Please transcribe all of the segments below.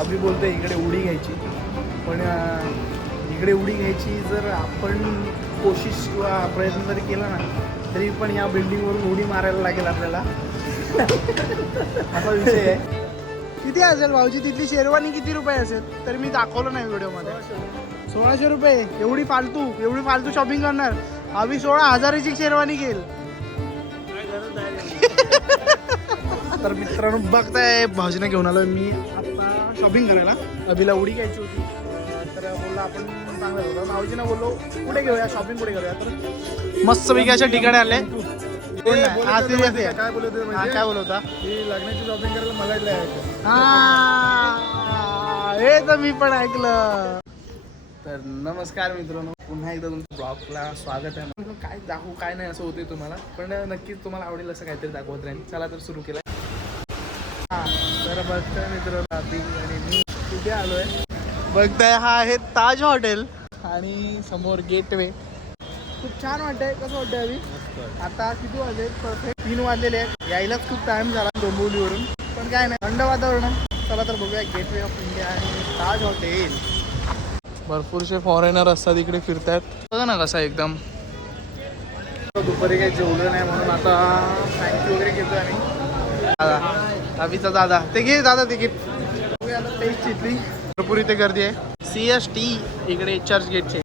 अभि बोलतो इकडे उडी घ्यायची. पण इकडे उडी घ्यायची जर आपण कोशिश किंवा प्रयत्न जरी केला ना तरी पण या बिल्डिंगवरून उडी मारायला लागेल आपल्याला. असा विषय आहे. किती असेल भाऊजी? तिथली शेरवानी किती रुपये असेल? तर मी दाखवलं नाही व्हिडिओमध्ये. सोळाशे रुपये. एवढी फालतू एवढी फालतू शॉपिंग करणार. आम्ही सोळा हजाराची शेरवानी घेईल. तर मित्रांनो बघताय भाऊजीने घेऊन आलोय मी. शॉपिंग करायला? अभिला उडी घ्यायची होती. तर बोलला आपण चांगलं होतं बोललो कुठे घेऊया? शॉपिंग कुठे करूया? तर मस्त पैकी अशा ठिकाणी आले? हा, आहे. काय बोलत होते हा, म्हणजे काय बोलवता लग्नाची शॉपिंग करायला मला हा हे तर मी पण ऐकलं. तर नमस्कार मित्रांनो. पुन्हा एकदा तुमच्या ब्लॉगला स्वागत आहे. काय दाखवू काय नाही असं होते तुम्हाला. पण नक्कीच तुम्हाला आवडेल असं काहीतरी दाखवत राहील. चला तर सुरू केलं. हा बघताय मित्रांनो आणि मी कुठे आलोय. बघताय हा आहे ताज हॉटेल आणि समोर गेटवे. खूप छान वाटतंय कसं वाटतंय अभि आता किती वाजले? परफेक्ट तीन वाजलेले आहेत. यायलाच खूप टाइम झाला डोंबिवलीवरून. पण काय नाही थंड वातावरण. आहे चला तर बघूया गेटवे ऑफ इंडिया आणि ताज हॉटेल. भरपूरसे फॉरेनर असतात इकडे फिरतात बघा ना कसा एकदम. दुपारी काही जेवलं नाही म्हणून आता थँक्यू वगैरे घेतो आम्ही. अभिचा दादा. ते घे दादा ते गिफ्ट टेस्ट घेतली भरपूर इथे गर्दी आहे. सी एस टी इकडे चर्च गेटचे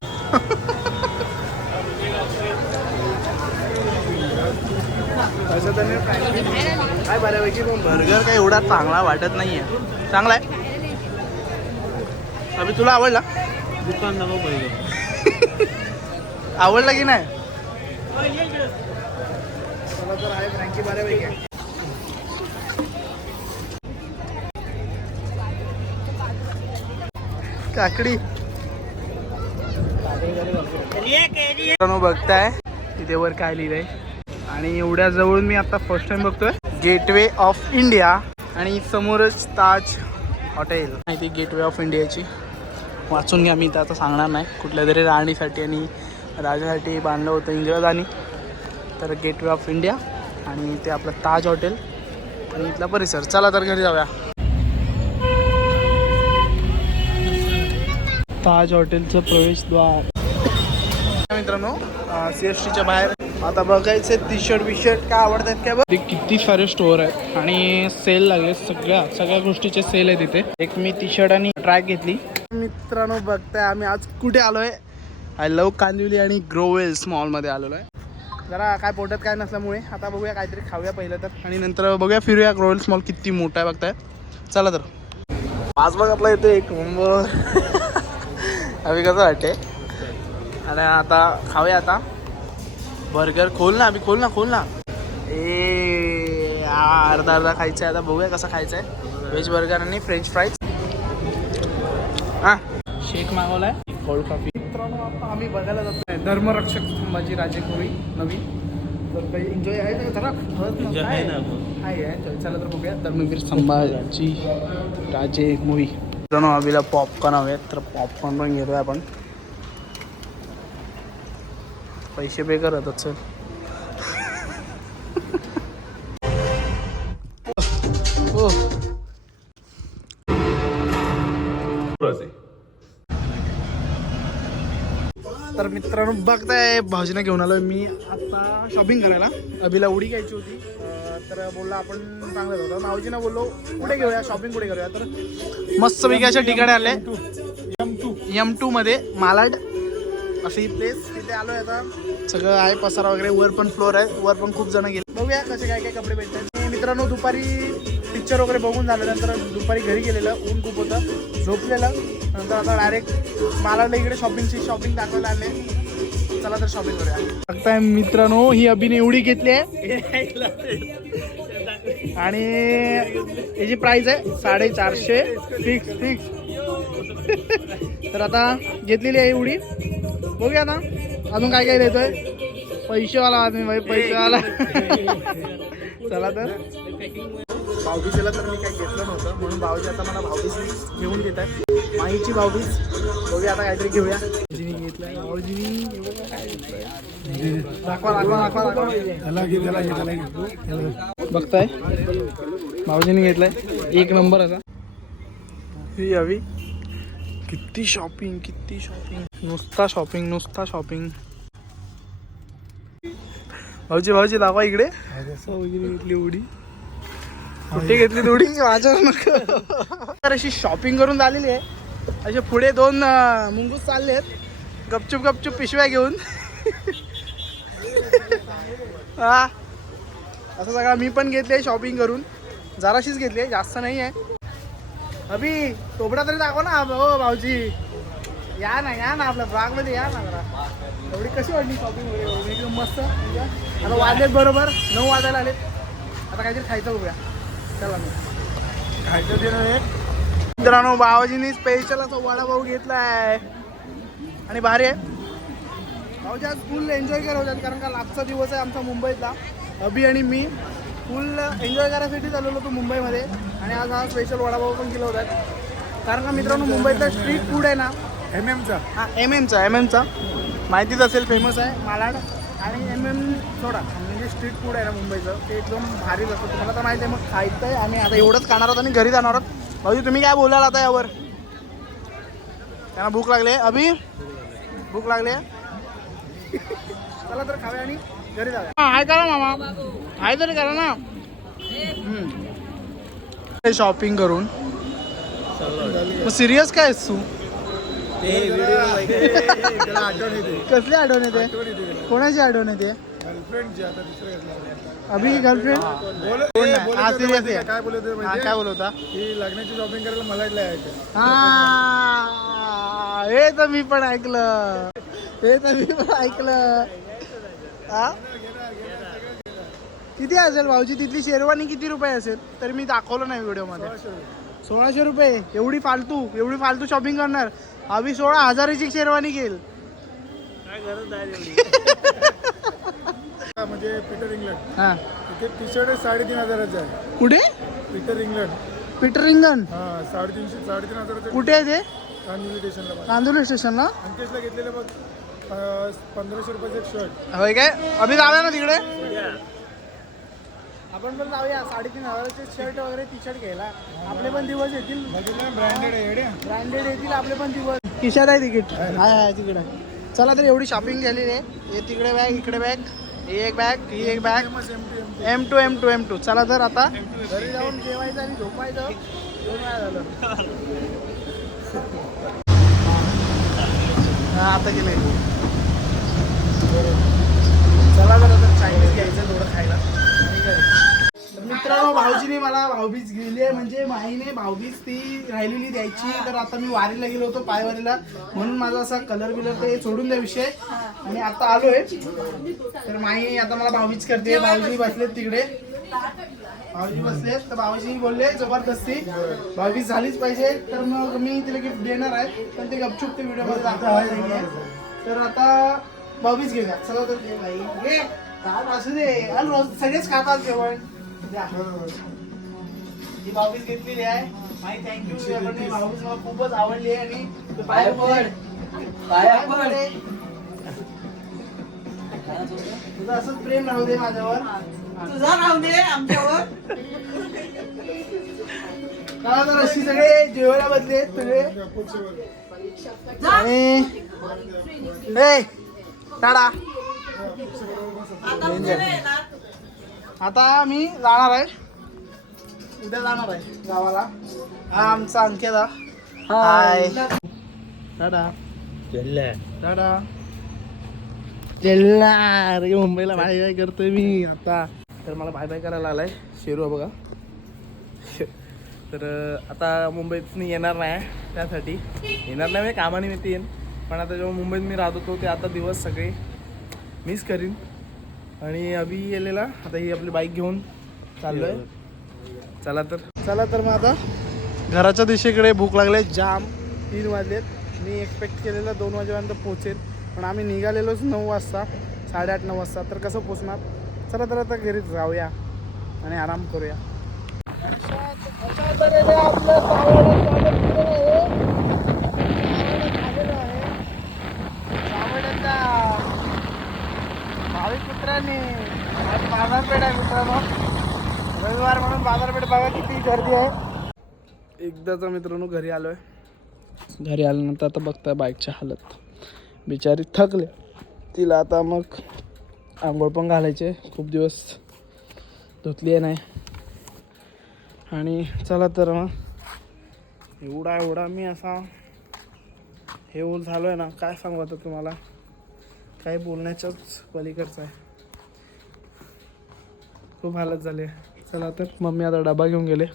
काय बऱ्यापैकी पण बर्गर काय एवढा चांगला वाटत नाहीये. चांगला आहे? अभि तुला आवडला? दुकान नको आवडला की नाही मला तर आहे फ्रँकी बऱ्यापैकी आहे काकडी. बघताय तिथे वर काय लिहिलंय? आणि एवढ्या जवळून मी आता फर्स्ट टाइम बघतोय. गेटवे ऑफ इंडिया आणि समोरच ताज हॉटेल माहिती गेटवे ऑफ इंडियाची वाचून घ्या मी तर आता सांगणार नाही. कुठल्या तरी राणीसाठी आणि राजासाठी बांधलं होतं इंग्रजांनी. तर गेटवे ऑफ इंडिया आणि ते आपलं ताज हॉटेल आणि इथला परिसर. चला तर घरी जाऊया. ताज हॉटेलचं प्रवेशद्वार. मित्रांनो सी एस टीच्या बाहेर. आता बघायचे टी शर्ट बी शर्ट काय आवडतात काय बघ किती सारे स्टोअर आहेत आणि सेल लागले सगळ्या सगळ्या गोष्टीचे सेल आहे तिथे एक मी टी शर्ट आणि ट्रॅक घेतली. मित्रांनो बघताय आम्ही आज कुठे आलोय? आय लव कांदिवली आणि ग्रोवेल्स मॉलमध्ये आलेलो आहे. जरा काय पोटात काय नसल्यामुळे आता बघूया काहीतरी खाऊया पहिलं तर. आणि नंतर बघूया फिरूया ग्रोवेल्स मॉल किती मोठा आहे बघताय. चला तर. आज बघ आपला येतो एक नंबर अभि कसं वाटते आणि आता खाऊया आता. बर्गर खोल ना अभि खोल ना खोल ना. ए अर्धा अर्धा खायचं आहे आता बघूया कसं खायचं आहे व्हेज बर्गर आणि फ्रेंच फ्राईज हां. शेक मागवलाय. Cold coffee. मित्रांनो आता आम्ही बघायला जातोय धर्मरक्षक स्तंभाची राजेपुरी नवीन. तर काही एन्जॉय आहे ना जरा? हळद ना? आहे एन्जॉय चला तर बघूया. धर्मवीर स्तंभाची राजे मूवी मित्रांनो अभिला पॉपकॉर्न हवे तर पॉपकॉर्न पण घेतोय आपण. पैसे पे करत सर हो तर मित्रांनो बघताय भाजीनं घेऊन आलो मी आता शॉपिंग करायला. अभिला उडी घ्यायची होती. तर बोलला आपण चांगलं होतं भाऊजीने बोललो कुठे घेऊया? शॉपिंग कुठे करूया? तर मस्त पैकी अशा ठिकाणी आले. एम टू एम टू मध्ये मालाड अशी प्लेस तिथे आलोय आता. सगळं आहे पसारा वगैरे. वर पण फ्लोर आहे. वर पण खूप जण गेले. बघूया कसे काय काय कपडे भेटतात. मित्रांनो दुपारी पिक्चर वगैरे बघून झाल्यानंतर दुपारी घरी गेलेलं. ऊन खूप होतं. झोपलेलं. नंतर आता डायरेक्ट मालाडला इकडे शॉपिंगची शॉपिंग दाखवायला आले. चला तर शॉपिंग करूया. बघताय मित्रांनो ही अभिने एवढी घेतली आहे. आणि याची प्राइस आहे साडेचारशे. फिक्स फिक्स तर आता घेतलेली आहे एवढी बघूया ना अजून काय काय देतोय? पैसेवाला आदमी भाई पैसेवाला. चला तर. भाऊबीजेला तर मी काही घेतलं नव्हतं म्हणून भाऊजी आता मला भाऊबीज घेऊन देत आहे माईची भावबीज बघूया आता काहीतरी घेऊया. दाखवा दाखवा बघताय. भाऊजीने घेतलाय. एक नंबर असा ही. हवी किती शॉपिंग किती शॉपिंग नुसता शॉपिंग नुसता शॉपिंग भाऊजी भाऊजी दाखवा इकडे. घेतली उडी. कुठे घेतली उडी? माझ्यावर नका. तर अशी शॉपिंग करून झालेली आहे. असे पुढे दोन मुंगूस चालले आहेत गपचूप गपचूप पिशव्या घेऊन. हा. असं सगळं मी पण घेतले शॉपिंग करून. जराशीच घेतली जास्त नाही आहे. अभि तोबडा तरी दाखव ना हो भाऊजी. या ना या ना आपल्या ब्लॉगमध्ये या ना जरा. एवढी कशी वाटली शॉपिंग वगैरे? एकदम मस्त. आता वाजलेत बरोबर नऊ वाजायला आलेत. आता काहीतरी खायचं बघूया. चला मग. खायचं मित्रांनो बाबाजींनी स्पेशल असा वडापाव घेतलाय. आणि भारी आहे. भाऊजी आज फुल एन्जॉय होतात कारण का लास्टचा दिवस आहे आमचा मुंबईतला. अभि आणि मी फुल एन्जॉय करायसाठी चाललेलो होतो मुंबईमध्ये. आणि आज हा स्पेशल वडापाव पण केला होता. कारण का मित्रांनो मुंबईतला स्ट्रीट फूड आहे ना एम एमचा हा एम एमचा एम एमचा माहितीच असेल फेमस आहे मालाड. आणि एम एम सोडा म्हणजे स्ट्रीट फूड आहे ना मुंबईचं ते एकदम भारीच असतं. तुम्हाला तर माहिती आहे मग खायचं आहे आम्ही. आता एवढंच खाणार आहोत आणि घरी जाणार आहोत. भाऊजी तुम्ही काय बोलाल आता यावर? त्यांना भूक लागली आहे. अभि? भूक लागली चला तर खाऊया आणि घरी जाऊया. हाय करा मामा. हाय तरी करा ना. शॉपिंग करून? मग सिरियस काय तू? कसली आठवण येते. कोणाची आठवण येते? अभि गर्लफ्रेंड हा? काय बोलत हा काय? बोलवता की लग्नाची शॉपिंग करायला मला हा तर मी पण ऐकलं. हे तर मी पण ऐकलं. हा? किती असेल भाऊजी? तिथली शेरवानी किती रुपये असेल? तरी मी दाखवलं नाही व्हिडिओमध्ये. सोळाशे रुपये. एवढी फालतू एवढी फालतू शॉपिंग करणार. अभि सोळा हजाराची शेरवानी घेईल. म्हणजे पीटर इंग्लंड हा. तिथे टी शर्ट साडेतीन हजाराचं आहे. कुठे? पीटर इंग्लंड पीटर रिंगण हा साडेतीनशे साडेतीन हजाराचं कुठे आहे ते? कांदिवली स्टेशनला नांदुर्ली स्टेशनला अंकेशला घेतलेलं बघ पंधराशे रुपयाचं एक शर्ट होय काय? अभि जाऊया ना तिकडे? आपण पण जाऊया. साडेतीन हजाराचे शर्ट वगैरे टी शर्ट घ्यायला. आपले पण दिवस येतील. ब्रँडेड आहे ब्रँडेड येतील आपले पण दिवस. खिशात आहे तिकीट. हाय हाय तिकडे. चला तर एवढी शॉपिंग केलेली आहे हे तिकडे बॅग इकडे बॅग ही एक बॅग ही एक bag M two M two M two चला तर आता. घरी जाऊन जेवायचं आणि झोपायचं. दोन वेळा झालं. हा आता गेले. चला तर आता चायनीज घ्यायचं थोडं खायला. मित्रांनो भाऊजीने मला भाऊबीज गेली आहे. म्हणजे माईने भाऊबीज ती राहिलेली द्यायची. तर आता मी वारीला गेलो होतो पायवारीला. म्हणून माझा असा कलर बिलर ते सोडून द्या विषय. आणि आता आलोय. तर माई आता मला भाऊबीज करते. भाऊजी बसलेत तिकडे. भाऊजी बसलेत. तर भाऊजी बोलले जबरदस्ती भाऊबीज झालीच पाहिजे. तर मग मी तिला गिफ्ट देणार आहे. पण ते गपचूप ते व्हिडिओमध्ये दाखवणार नाहीये. तर आता भाऊबीज घेऊया. चला तर घे घे असू दे. आणि रोज सगळेच खातात जेवण. ही भाऊबीज घेतलेली आहे. माई थँक्यू भाऊबीज मला खूपच आवडली आहे आणि तू पाया पड. पाया पड. तुझं असंच प्रेम राहू दे माझ्यावर. तुझा राहू दे आमच्यावर. का तर अशी सगळे जेवायला आहेत सगळे आणि टाळा. आता मी जाणार आहे. उद्या जाणार आहे गावाला. हा आमचा अंकेदा हाय टाटा टाटा चलना अरे मुंबईला बाय बाय करतोय मी आता? तर मला बाय बाय करायला आलाय. शेरू बघा. तर आता मुंबईत मी येणार नाही त्यासाठी. येणार नाही म्हणजे कामानिमित्त येईन. पण आता जेव्हा मुंबईत मी राहत होतो ते आता दिवस सगळे मिस करीन. आणि अभि येलेला आता ही आपली बाईक घेऊन चाललोय. चला तर. चला तर मग आता. घराच्या दिशेकडे भूक लागले जाम. तीन वाजलेत. मी एक्सपेक्ट केलेलं दोन वाजेपर्यंत पोचेल पण आम्ही निघालेलोच नऊ वाजता साडेआठ नऊ वाजता. तर कसं पोचणार चला तर आता घरीच जाऊया आणि आराम करूया. मित्रांनी बाजारपेठ आहे मित्रांनो. रविवार म्हणून बाजारपेठ बघा किती गर्दी आहे. एक एकदाचा मित्रांनो घरी आलो आहे घरी आल्यानंतर आता बघताय बाईकची हालत. बिचारी थकले. तिला आता मग आंघोळ पण घालायचे. खूप दिवस धुतली आहे नाही. आणि चला तर मग एवढा एवढा मी असा हे होल झालो आहे ना काय सांगू आता तुम्हाला? काही बोलण्याच्याच पलीकडचं आहे. खूप हालत झाली आहे. चला तर मम्मी आता डबा घेऊन गेले.